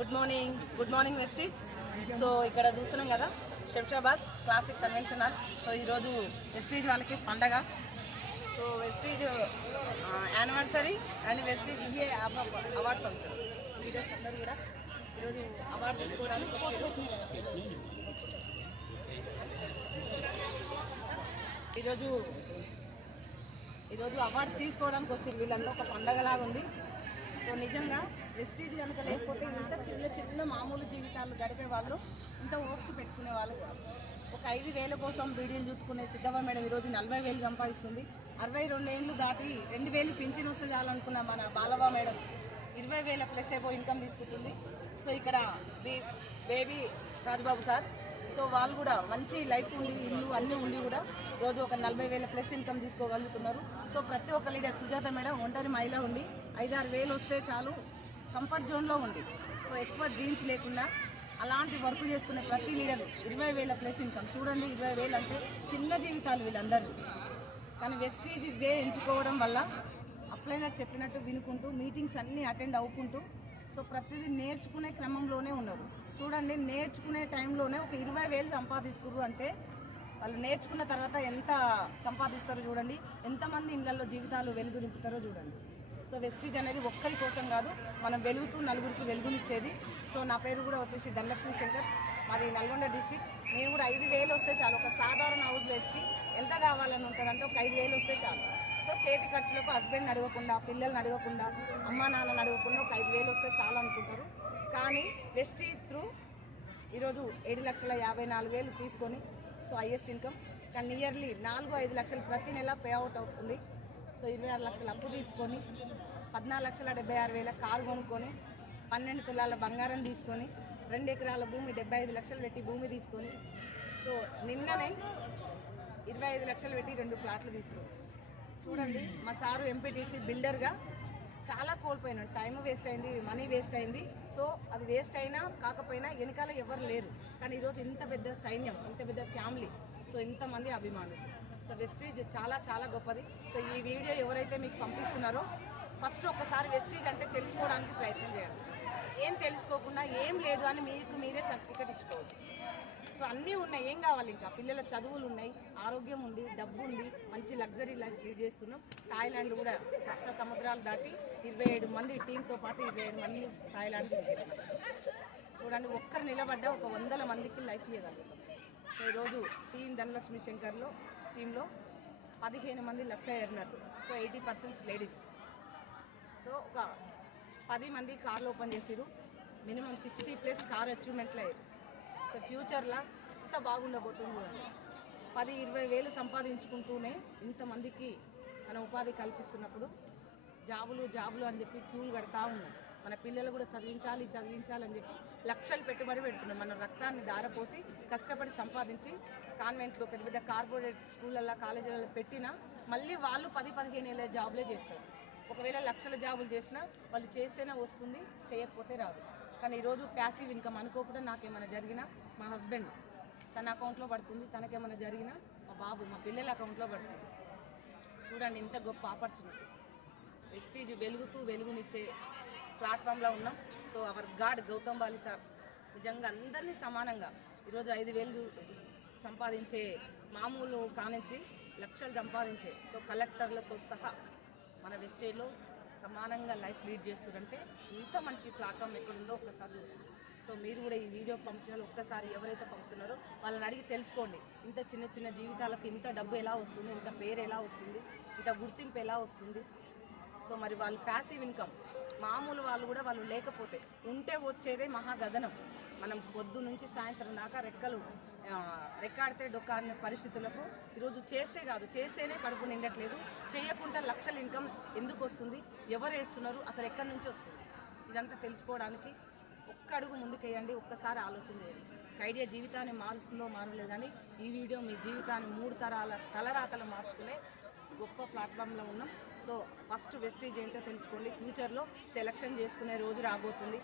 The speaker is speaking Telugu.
Good morning Vestige. సో ఇక్కడ చూస్తున్నాం కదా Shamshabad classic convention hall. So ఈరోజు వెస్టీజ్ వాళ్ళకి పండగ. So Vestige anniversary and Vestige ఇదే అవార్డ్ ఫంక్షన్. లీడర్స్ అందరూ కూడా ఈరోజు అవార్డు తీసుకోవడానికి ఈరోజు అవార్డు తీసుకోవడానికి వచ్చారు. వీళ్ళంతా ఒక పండగలాగా ఉంది. సో నిజంగా వెస్టీజ్ కనుక లేకపోతే ఇంత చిన్న మామూలు జీవితాలు గడిపే వాళ్ళు ఇంత ఓప్స్ పెట్టుకునే వాళ్ళు కాదు. ఒక 5,000 కోసం బీడీలు చుట్టుకునే సిద్ధవ్వ మేడం ఈరోజు 40,000 సంపాదిస్తుంది. 62 ఏళ్ళు దాటి 2,000 పింఛన్ వస్తే చాలనుకున్న మన బాలవ్వ మేడం 20,000 ప్లస్ ఏవో ఇన్కమ్ తీసుకుంటుంది. సో ఇక్కడ బేబీ రాజబాబు సార్, సో వాళ్ళు కూడా మంచి లైఫ్ ఉండి ఇల్లు అన్నీ ఉండి కూడా రోజు ఒక 40,000 ప్లస్ ఇన్కమ్ తీసుకోగలుగుతున్నారు. సో ప్రతి ఒక్క లీడర్ సుజాత మేడం ఒంటరి మహిళ ఉండి 5-6 వేలు వస్తే చాలు కంఫర్ట్ జోన్లో ఉంది. సో ఎక్కువ డ్రీమ్స్ లేకుండా అలాంటి వర్క్ చేసుకునే ప్రతి లీడర్ 20,000 ప్లస్ ఇన్కమ్. చూడండి 20,000 అంటే చిన్న జీవితాలు వీళ్ళందరూ. కానీ వెస్టీజ్ వే ఎంచుకోవడం వల్ల అప్లైనర్ చెప్పినట్టు వినుకుంటూ మీటింగ్స్ అన్నీ అటెండ్ అవ్వుకుంటూ సో ప్రతిదీ నేర్చుకునే క్రమంలోనే ఉన్నారు. చూడండి నేర్చుకునే టైంలోనే ఒక 20,000 సంపాదిస్తారు అంటే వాళ్ళు నేర్చుకున్న తర్వాత ఎంత సంపాదిస్తారో చూడండి, ఎంతమంది ఇళ్లలో జీవితాలు వెలుగు నింపుతారో చూడండి. సో వెస్టీజ్ అనేది ఒక్కరి కోసం కాదు, మనం వెలుగుతూ నలుగురికి వెలుగునిచ్చేది. సో నా పేరు కూడా వచ్చేసి ధనలక్ష్మి శంకర్, మాది నల్గొండ డిస్టిక్. నేను కూడా 5,000 వస్తే చాలు. ఒక సాధారణ హౌస్ వైఫ్కి ఎంత కావాలని ఉంటుందంటే ఒక 5,000 వస్తే చాలు. సో చేతి ఖర్చులకు హస్బెండ్ని అడగకుండా, పిల్లల్ని అడగకుండా, అమ్మా నాన్నని అడగకుండా ఒక 5,000 వస్తే చాలు అనుకుంటారు. కానీ వెస్టీజ్ త్రూ ఈరోజు 7,54,000 తీసుకొని సో హైయెస్ట్ ఇన్కమ్. కానీ ఇయర్లీ 4-5 లక్షలు ప్రతి నెల పే అవుట్ అవుతుంది. సో 26 లక్షలు అప్పు తీసుకొని 14,76,000 కారు కొనుక్కొని 12 తులాల బంగారం తీసుకొని 2 ఎకరాల భూమి 75 లక్షలు పెట్టి భూమి తీసుకొని సో నిన్ననే 25 లక్షలు పెట్టి 2 ప్లాట్లు తీసుకొని చూడండి. మా సారు ఎంపీటీసీ బిల్డర్గా చాలా కోల్పోయినాడు. టైం వేస్ట్ అయింది, మనీ వేస్ట్ అయింది. సో అది వేస్ట్ అయినా కాకపోయినా వెనకాల ఎవరు లేరు. కానీ ఈరోజు ఇంత పెద్ద సైన్యం, ఇంత పెద్ద ఫ్యామిలీ, సో ఇంతమంది అభిమానులు. సో వెస్టీజ్ చాలా చాలా గొప్పది. సో ఈ వీడియో ఎవరైతే మీకు పంపిస్తున్నారో ఫస్ట్ ఒక్కసారి వెస్టీజ్ అంటే తెలుసుకోవడానికి ప్రయత్నం చేయండి. ఏం తెలుసుకోకుండా ఏం లేదు అని మీకు మీరే సర్టిఫికేట్ ఇచ్చుకోవచ్చు. సో అన్నీ ఉన్నాయి, ఏం కావాలి ఇంకా? పిల్లల చదువులు ఉన్నాయి, ఆరోగ్యం ఉంది, డబ్బు ఉంది, మంచి లగ్జరీ లైఫ్ లీడ్ చేస్తున్నాం. థాయిలాండ్ కూడా 7 సముద్రాలు దాటి 27 మంది టీంతో పాటు 27 మంది థాయిలాండ్ చూడండి. ఒక్కరు నిలబడ్డ ఒక 100 మందికి లైఫ్ ఇవ్వగలుగుతాం. సో ఈరోజు టీం ధనలక్ష్మి శంకర్లో టీంలో 15 మంది లక్ష ఎర్నర్. So 80% ladies. సో ఒక 10 మంది కార్లు ఓపెన్ చేసిరు. మినిమం 60+ కార్ అచీవ్మెంట్లు అయ్యారు. సో ఫ్యూచర్లో ఇంత బాగుండబోతుంది. 10-20 వేలు సంపాదించుకుంటూనే ఇంతమందికి మన ఉపాధి కల్పిస్తున్నప్పుడు జాబులు అని చెప్పి క్యూలు కడతా ఉన్నాం. మన పిల్లలు కూడా చదివించాలి అని చెప్పి లక్షలు పెట్టుబడి పెడుతున్నాం. మన రక్తాన్ని దారపోసి కష్టపడి సంపాదించి కాన్వెంట్లో పెద్ద పెద్ద కార్పొరేట్ స్కూళ్ళల్లో కాలేజీలలో పెట్టినా మళ్ళీ వాళ్ళు 10-15 ఏళ్ళ జాబులే చేస్తారు. ఒకవేళ లక్షల జాబులు చేసినా వాళ్ళు చేస్తేనే వస్తుంది, చేయకపోతే రాదు. కానీ ఈరోజు ప్యాసివ్ ఇన్కమ్ అనుకోకుండా నాకేమైనా జరిగినా మా హస్బెండ్ తన అకౌంట్లో పడుతుంది, తనకేమైనా జరిగినా మా బాబు మా పిల్లల అకౌంట్లో పడుతుంది. చూడండి ఎంత గొప్ప ఆపర్చునిటీ. వెస్టీజ్ వెలుగునిచ్చే ప్లాట్ఫామ్లో ఉన్నాం. So our god Gautam Bali sir నిజంగా అందరినీ సమానంగా ఈరోజు 5,000 సంపాదించే మామూలు కానించి లక్షలు సంపాదించే సో కలెక్టర్లతో సహా మన వెస్టీజ్లో సమానంగా లైఫ్ లీడ్ చేస్తుందంటే ఇంత మంచి ప్లాట్ఫామ్ ఎక్కడుందో ఒక్కసారి. సో మీరు కూడా ఈ వీడియో పంపించాలి. ఒక్కసారి ఎవరైతే పంపుతున్నారో వాళ్ళని అడిగి తెలుసుకోండి. ఇంత చిన్న జీవితాలకు ఇంత డబ్బు ఎలా వస్తుంది, ఇంత పేరు ఎలా వస్తుంది, ఇంత గుర్తింపు ఎలా వస్తుంది. సో మరి వాళ్ళు ప్యాసివ్ ఇన్కమ్ మామూలు వాళ్ళు కూడా వాళ్ళు లేకపోతే ఉంటే వచ్చేదే మహాగగనం. మనం పొద్దు నుంచి సాయంత్రం దాకా రెక్కాడితే డొక్కాడిన పరిస్థితులకు ఈరోజు చేస్తే కాదు, చేస్తేనే కడుపు నిండట్లేదు. చేయకుండా లక్షల ఇన్కమ్ ఎందుకు వస్తుంది, ఎవరు వేస్తున్నారు, అసలు ఎక్కడి నుంచి వస్తుంది, ఇదంతా తెలుసుకోవడానికి ఒక్క అడుగు ముందుకేయండి. ఒక్కసారి ఆలోచన చేయండి. ఒక ఐడియా జీవితాన్ని మారుస్తుందో మారలేదు, కానీ ఈ వీడియో మీ జీవితాన్ని 3 తరాల తలరాతలు మార్చుకునే గొప్ప ప్లాట్ఫామ్లో ఉన్నాం. సో ఫస్ట్ వెస్టీజ్ ఏంటో తెలుసుకోండి. ఫ్యూచర్లో సెలక్షన్ చేసుకునే రోజు రాబోతుంది.